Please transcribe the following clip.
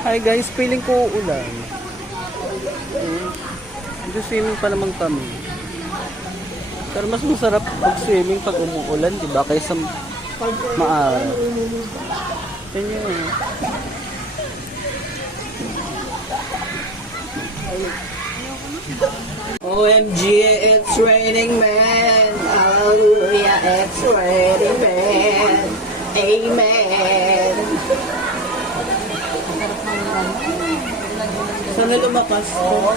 Hi guys, feeling ko ulan. Swimming pa naman kami. Pero mas masarap mag-swimming pag umuulan, di ba? Kaysa maaraw. Yan yun. OMG, it's raining man. Hallelujah, it's raining man. Amen. Sana lumakas ko.